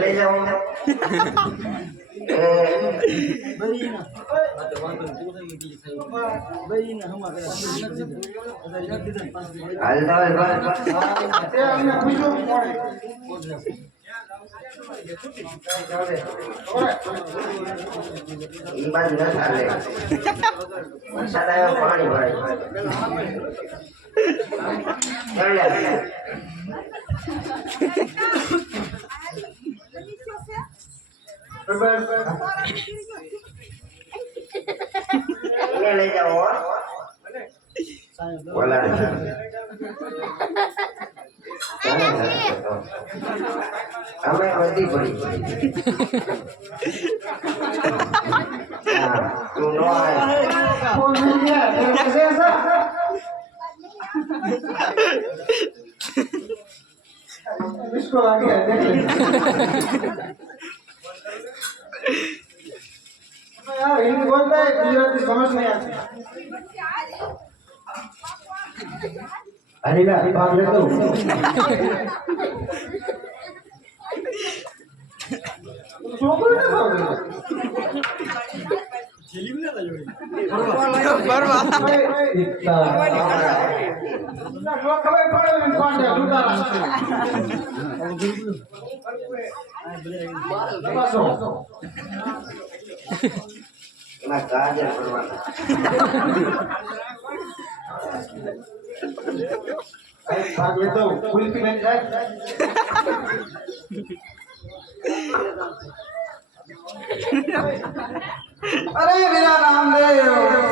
ले जाओ ये बात न चाले सदा पानी भरे चल ले ये ले जाओ वाला हमें बंदी पड़ी तू नो आए कौन मिल गया कैसे ऐसा इसको आगे देख ले यार हिंदी बोलता है गुजराती समझ नहीं आती अरे ना भाग ले तो चोकर ना भाग जेली में ना जोड़ी बरवा इतना ना लोग खबर पड़े में कौन है दूसरा ना गाजर परवाना भाग ले तो पुलिस भी नहीं जाए अरे मेरा नाम ले